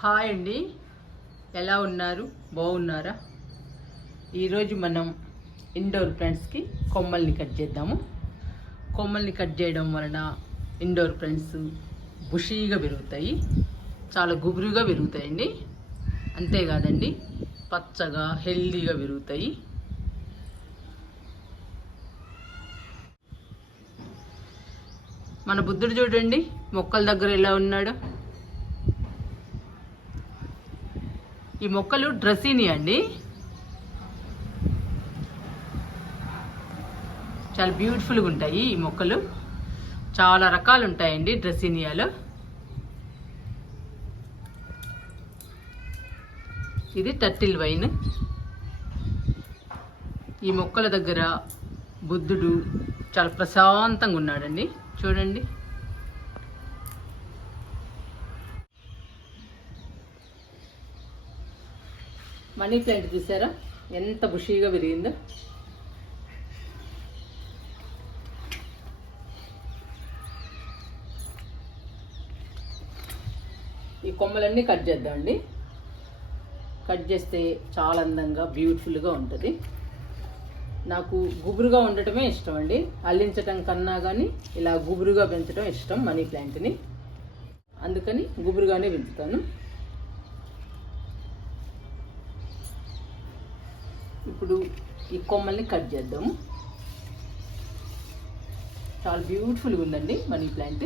Hi అండి, ఎలా ఉన్నారు? బాగున్నారా? ఈరోజు మనం ఇండోర్ ప్లాంట్స్కి కొమ్మల్ని కట్ చేద్దాము. కొమ్మల్ని కట్ చేయడం వలన ఇండోర్ ప్లాంట్స్ బుషీగా పెరుగుతాయి, చాలా గుబురుగా పెరుగుతాయండి. అంతేకాదండి, పచ్చగా హెల్దీగా పెరుగుతాయి. మన బుద్ధుడు చూడండి, మొక్కల దగ్గర ఎలా ఉన్నాడు. ఈ మొక్కలు డ్రెస్సీనియా అండి, చాలా బ్యూటిఫుల్గా ఉంటాయి. ఈ మొక్కలు చాలా రకాలు ఉంటాయండి డ్రెస్సీనియాలో. ఇది టర్టిల్ వైన్. ఈ మొక్కల దగ్గర బుద్ధుడు చాలా ప్రశాంతంగా ఉన్నాడండి, చూడండి. మనీ ప్లాంట్ చూసారా ఎంత బుషీగా పెరిగిందో. ఈ కొమ్మలన్నీ కట్ చేద్దామండి. కట్ చేస్తే చాలా అందంగా బ్యూటిఫుల్గా ఉంటుంది. నాకు గుబురుగా ఉండటమే ఇష్టం అండి, అల్లించటం కన్నా కానీ ఇలా గుబురుగా పెంచడం ఇష్టం మనీ ప్లాంట్ని. అందుకని గుబురుగానే పెంచుతాను. ఇప్పుడు ఈ కొమ్మల్ని కట్ చేద్దాము. చాలా బ్యూటిఫుల్గా ఉందండి మనీ ప్లాంట్.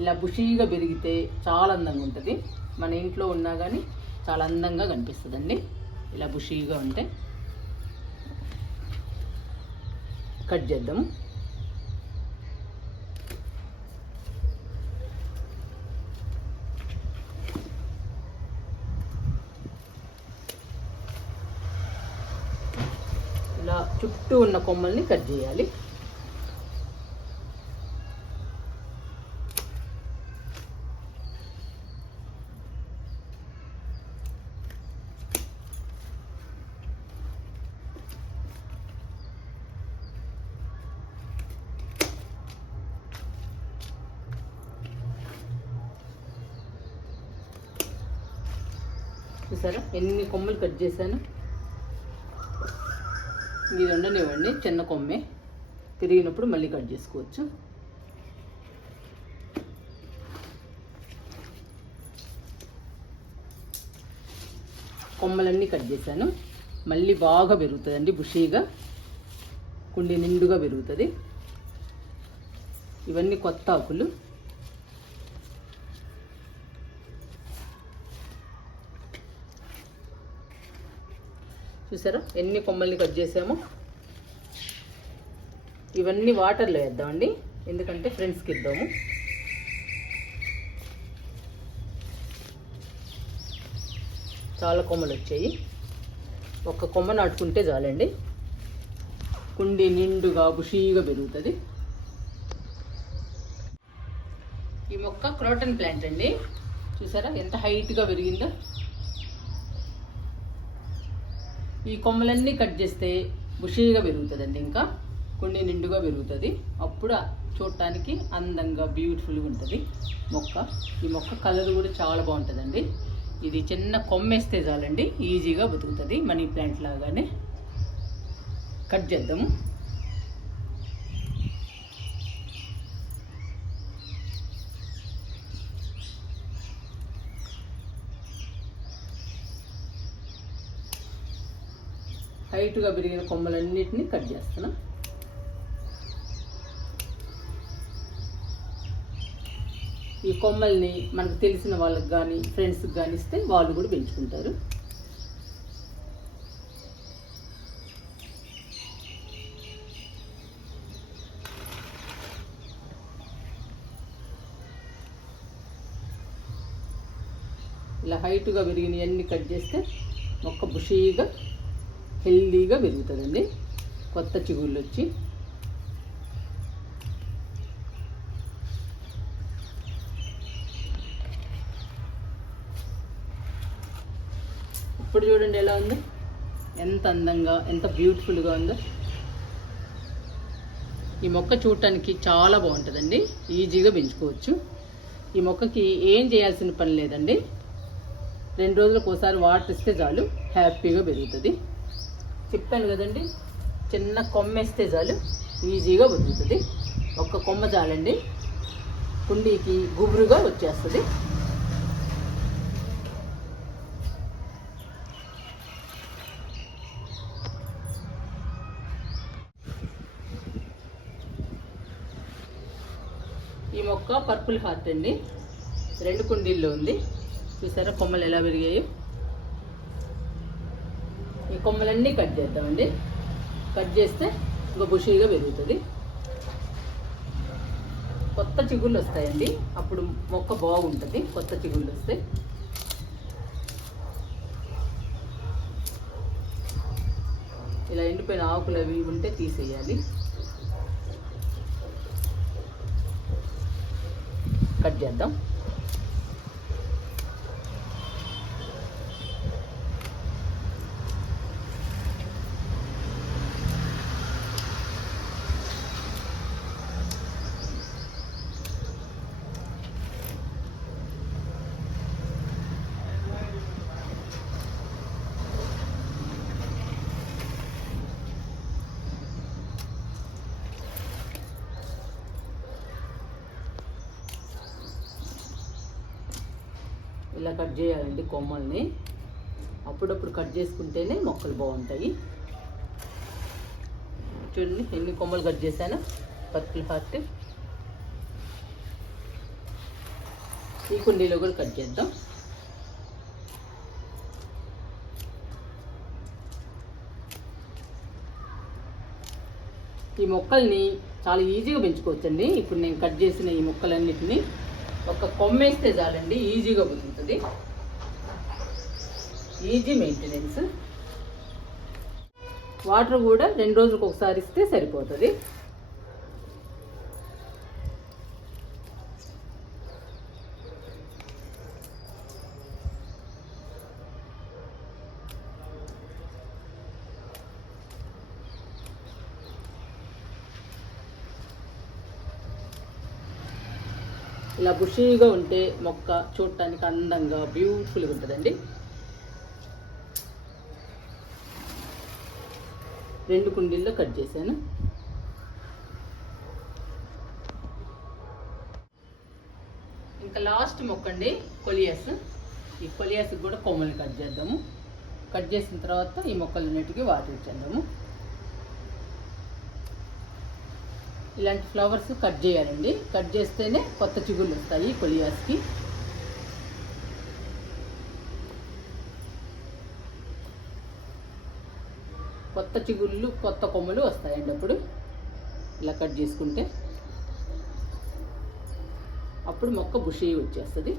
ఇలా బుషీగా పెరిగితే చాలా అందంగా ఉంటుంది. మన ఇంట్లో ఉన్నా కానీ చాలా అందంగా కనిపిస్తుందండి ఇలా బుషీగా ఉంటే. కట్ చేద్దాము. ఇలా చుట్టూ ఉన్న కొమ్మల్ని కట్ చేయాలి. చూసారా ఎన్ని కొమ్మలు కట్ చేశాను. ఇది ఉండనివ్వండి, చిన్న కొమ్మే, పెరిగినప్పుడు మళ్ళీ కట్ చేసుకోవచ్చు. కొమ్మలన్నీ కట్ చేశాను. మళ్ళీ బాగా పెరుగుతుందండి బుషీగా, కుండి నిండుగా పెరుగుతుంది. ఇవన్నీ కొత్త ఆకులు. చూసారా ఎన్ని కొమ్మల్ని కట్ చేసామో. ఇవన్నీ వాటర్లో వేద్దామండి, ఎందుకంటే ఫ్రెండ్స్కి ఇద్దాము. చాలా కొమ్మలు వచ్చాయి. ఒక్క కొమ్మ నాటుకుంటే చాలండి, కుండి నిండుగా బుషీగా పెరుగుతుంది. ఈ మొక్క క్రోటన్ ప్లాంట్ అండి, చూసారా ఎంత హైట్గా పెరిగిందో. ఈ కొమ్మలన్నీ కట్ చేస్తే బుషీగా పెరుగుతుందండి, ఇంకా కొన్ని నిండుగా పెరుగుతుంది. అప్పుడు చూడటానికి అందంగా బ్యూటిఫుల్గా ఉంటుంది మొక్క. ఈ మొక్క కలర్ కూడా చాలా బాగుంటుందండి. ఇది చిన్న కొమ్మేస్తే చాలండి, ఈజీగా బతుకుతుంది మనీ ప్లాంట్ లాగానే. కట్ చేద్దాము. హైట్గా పెరిగిన కొమ్మలన్నిటిని కట్ చేస్తున్నా. ఈ కొమ్మల్ని మనకు తెలిసిన వాళ్ళకి కానీ ఫ్రెండ్స్కి కానీ ఇస్తే వాళ్ళు కూడా పెంచుకుంటారు. ఇలా హైట్గా పెరిగినవన్నీ కట్ చేస్తే మొక్క బుషీగా హెల్దీగా పెరుగుతుందండి, కొత్త చిగుళ్ళు వచ్చి. ఇప్పుడు చూడండి ఎలా ఉందో, ఎంత అందంగా ఎంత బ్యూటిఫుల్గా ఉందో. ఈ మొక్క చూడటానికి చాలా బాగుంటుందండి, ఈజీగా పెంచుకోవచ్చు. ఈ మొక్కకి ఏం చేయాల్సిన పని లేదండి, 2 రోజులకు ఒకసారి వాటర్ ఇస్తే చాలు, హ్యాపీగా పెరుగుతుంది. చెప్పాను కదండి, చిన్న కొమ్మ వేస్తే చాలు ఈజీగా పెరుగుతుంది. ఒక్క కొమ్మ చాలండి, కుండీకి గుబురుగా వచ్చేస్తుంది. ఈ మొక్క పర్పుల్ హార్ట్ అండి, 2 కుండీల్లో ఉంది. చూసారా కొమ్మలు ఎలా పెరిగాయో. ఈ కొమ్మలన్నీ కట్ చేద్దామండి. కట్ చేస్తే ఇంకా బుషీగా పెరుగుతుంది. కొత్త చిగుళ్ళు వస్తాయండి, అప్పుడు మొక్క బాగుంటుంది. కొత్త చిగుళ్ళు వస్తాయి. ఇలా ఎండిపోయిన ఆకులు అవి ఉంటే తీసేయాలి. కట్ చేద్దాం. ఇలా కట్ చేయాలండి కొమ్మల్ని. అప్పుడప్పుడు కట్ చేసుకుంటేనే మొక్కలు బాగుంటాయి. చూడండి ఎన్ని కొమ్మలు కట్ చేశాను. పర్పుల్ హార్ట్ ఈ కుండీలో కూడా కట్ చేద్దాం. ఈ మొక్కల్ని చాలా ఈజీగా పెంచుకోవచ్చండి. ఇప్పుడు నేను కట్ చేసిన ఈ మొక్కలన్నిటిని ఒక కొమ్మేస్తే చాలండి, ఈజీగా పెరుగుతుంది. Easy maintenance. వాటర్ కూడా 2 రోజులకు ఒకసారి ఇస్తే సరిపోతుంది. ఇలా బుషీగా ఉంటే మొక్క చూడటానికి అందంగా బ్యూటిఫుల్గా ఉంటుందండి. 2 కుండీల్లో కట్ చేశాను. ఇంకా లాస్ట్ మొక్క అండి కొలియాస్. ఈ కొలియాస్ కూడా కొమ్మలు కట్ చేద్దాము. కట్ చేసిన తర్వాత ఈ మొక్కలన్నిటికీ వాటర్ ఇచ్చేద్దాము. ఇలాంటి ఫ్లవర్స్ కట్ చేయాలండి. కట్ చేస్తేనే కొత్త చిగుళ్ళు వస్తాయి కొలియాస్కి. కొత్త చిగుళ్ళు కొత్త కొమ్మలు వస్తాయండి అప్పుడు. ఇలా కట్ చేసుకుంటే అప్పుడు మొక్క బుషీ వచ్చేస్తుంది.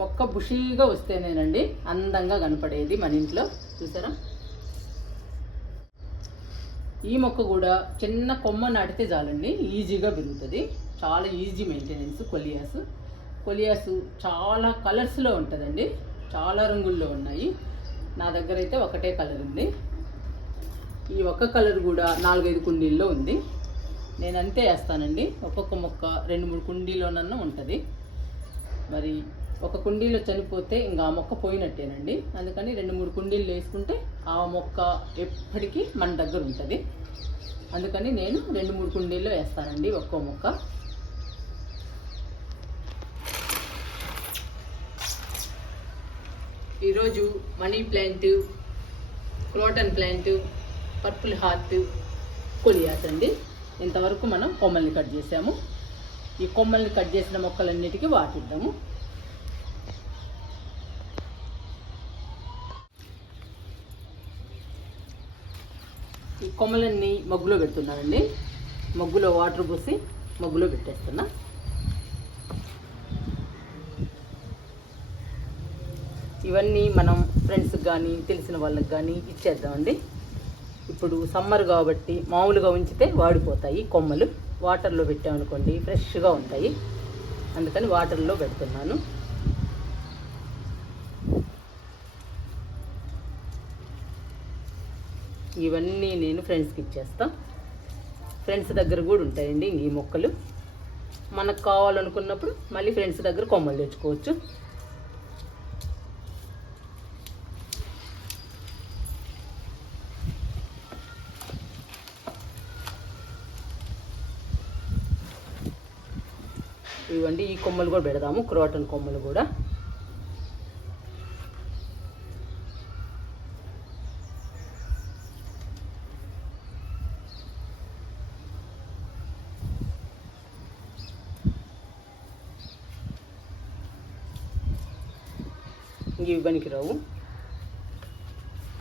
మొక్క బుషీగా వస్తేనేనండి అందంగా కనపడేది మన ఇంట్లో. చూసారా, ఈ మొక్క కూడా చిన్న కొమ్మ నాటితే చాలండి, ఈజీగా పెరుగుతుంది. చాలా ఈజీ మెయింటెనెన్స్ కొలియాస్. కొలియాస్ చాలా కలర్స్లో ఉంటుందండి, చాలా రంగుల్లో ఉన్నాయి. నా దగ్గర అయితే ఒకటే కలర్ ఉంది. ఈ ఒక్క కలర్ కూడా 4-5 కుండీల్లో ఉంది. నేను అంతే వేస్తానండి. ఒక్కొక్క మొక్క 2-3 కుండీలోనన్నా ఉంటుంది. మరి ఒక కుండీలో చనిపోతే ఇంకా ఆ మొక్క పోయినట్టేనండి. అందుకని 2-3 కుండీలు వేసుకుంటే ఆ మొక్క ఎప్పటికీ మన దగ్గర ఉంటుంది. అందుకని నేను 2-3 కుండీల్లో వేస్తానండి ఒక్కో మొక్క. ఈరోజు money plant, croton plant, purple heart, coleus అండి. ఇంతవరకు మనం కొమ్మల్ని కట్ చేసాము. ఈ కొమ్మల్ని కట్ చేసిన మొక్కలన్నిటికీ వాటిద్దాము. ఈ కొమ్మలన్నీ మగ్గులో పెడుతున్నానండి. మగ్గులో వాటర్ పోసి మగ్గులో పెట్టేస్తున్నా. ఇవన్నీ మనం ఫ్రెండ్స్కి కానీ తెలిసిన వాళ్ళకి కానీ ఇచ్చేద్దామండి. ఇప్పుడు సమ్మర్ కాబట్టి మామూలుగా ఉంచితే వాడిపోతాయి కొమ్మలు. వాటర్లో పెట్టామనుకోండి ఫ్రెష్గా ఉంటాయి. అందుకని వాటర్లో పెడుతున్నాను. ఇవన్నీ నేను ఫ్రెండ్స్కి ఇచ్చేస్తా. ఫ్రెండ్స్ దగ్గర కూడా ఉంటాయండి ఈ మొక్కలు. మనకు కావాలనుకున్నప్పుడు మళ్ళీ ఫ్రెండ్స్ దగ్గర కొమ్మలు తెచ్చుకోవచ్చు. ఇవ్వండి, ఈ కొమ్మలు కూడా పెడదాము, క్రోటన్ కొమ్మలు కూడా. ఇవి పనికి రావు,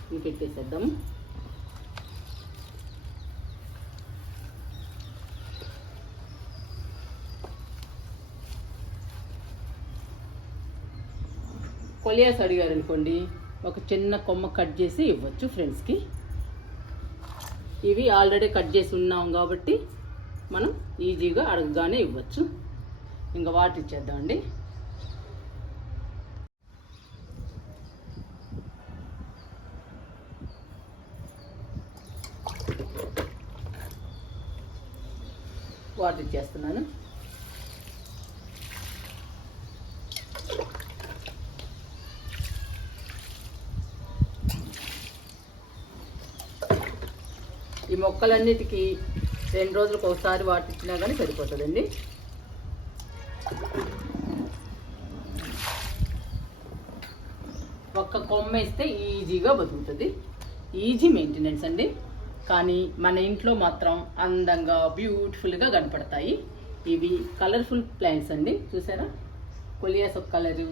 ఇవి పెట్టేసేద్దాము. కొలియాస్ అడిగారు అనుకోండి, ఒక చిన్న కొమ్మ కట్ చేసి ఇవ్వచ్చు ఫ్రెండ్స్కి. ఇవి ఆల్రెడీ కట్ చేసి ఉన్నాం కాబట్టి మనం ఈజీగా అడగగానే ఇవ్వచ్చు. ఇంకా వాటర్ ఇచ్చేద్దామండి. వాటర్ ఇచ్చేస్తున్నాను. ఈ మొక్కలన్నిటికీ 2 రోజులకు ఒకసారి వాటర్ ఇచ్చినా కానీ సరిపోతుందండి. ఒక్క కొమ్మ వేస్తే ఈజీగా బతుకుతుంది. ఈజీ మెయింటెనెన్స్ అండి. కానీ మన ఇంట్లో మాత్రం అందంగా బ్యూటిఫుల్గా కనపడతాయి. ఇవి కలర్ఫుల్ ప్లాంట్స్ అండి. చూసారా, కొలియాస్ ఒక కలరు,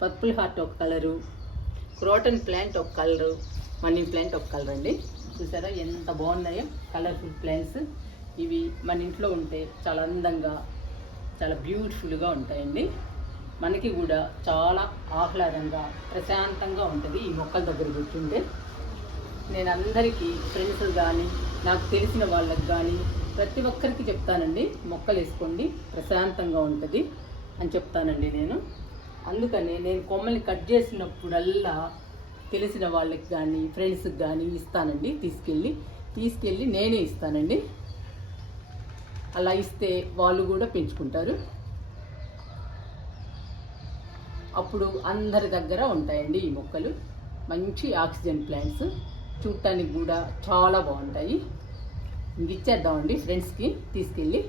పర్పుల్ హార్ట్ ఒక కలరు, క్రోటన్ ప్లాంట్ ఒక కలరు, మనీ ప్లాంట్ ఒక కలర్ అండి. చూసారా ఎంత బాగున్నాయో కలర్ఫుల్ ప్లాంట్స్. ఇవి మన ఇంట్లో ఉంటే చాలా అందంగా, చాలా బ్యూటిఫుల్గా ఉంటాయండి. మనకి కూడా చాలా ఆహ్లాదంగా, ప్రశాంతంగా ఉంటుంది ఈ మొక్కల దగ్గర కూర్చుంటే. నేను అందరికీ, ఫ్రెండ్స్ కానీ, నాకు తెలిసిన వాళ్ళకి కానీ ప్రతి ఒక్కరికి చెప్తానండి, మొక్కలు వేసుకోండి, ప్రశాంతంగా ఉంటుంది అని చెప్తానండి నేను. అందుకని నేను కొమ్మల్ని కట్ చేసినప్పుడల్లా తెలిసిన వాళ్ళకి కానీ, ఫ్రెండ్స్కి కానీ ఇస్తానండి. తీసుకెళ్ళి నేనే ఇస్తానండి. అలా ఇస్తే వాళ్ళు కూడా పెంచుకుంటారు. అప్పుడు అందరి దగ్గర ఉంటాయండి ఈ మొక్కలు. మంచి ఆక్సిజన్ ప్లాంట్స్, చూడటానికి కూడా చాలా బాగుంటాయి. ఇంక ఇచ్చేద్దామండి ఫ్రెండ్స్కి తీసుకెళ్ళి.